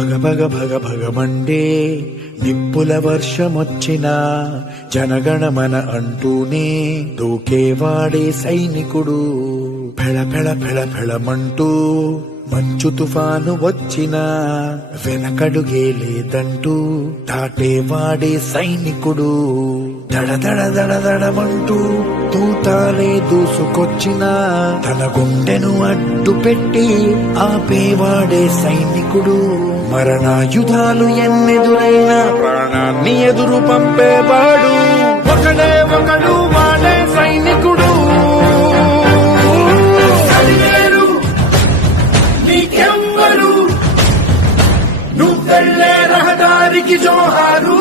భగ భగ భగ భగమండే నిప్పుల వర్షమొచ్చినా జనగణమన అంటూనే దూకేవాడే సైనికుడు. ఫెళ ఫెళ ఫెళ ఫెళమంటూ మంచు తుఫాను వచ్చినా వెనకడుగే లేదంటూ దాటేవాడే సైనికుడు. దడ దడ దడ దడమంటూ తూటాలే దూసుకొచ్చినా తన గుండెను అడ్డు పెట్టి ఆపేవాడే సైనికుడు. మరణాయుధాలు ఎన్నెదురైనా ప్రాణాన్ని ఎదురు పంపేవాడు ఒకడే ఒకడు, వాడే సైనికుడు. నీకెవ్వరు నువ్వెళ్ళే రహదారికి జోహారు.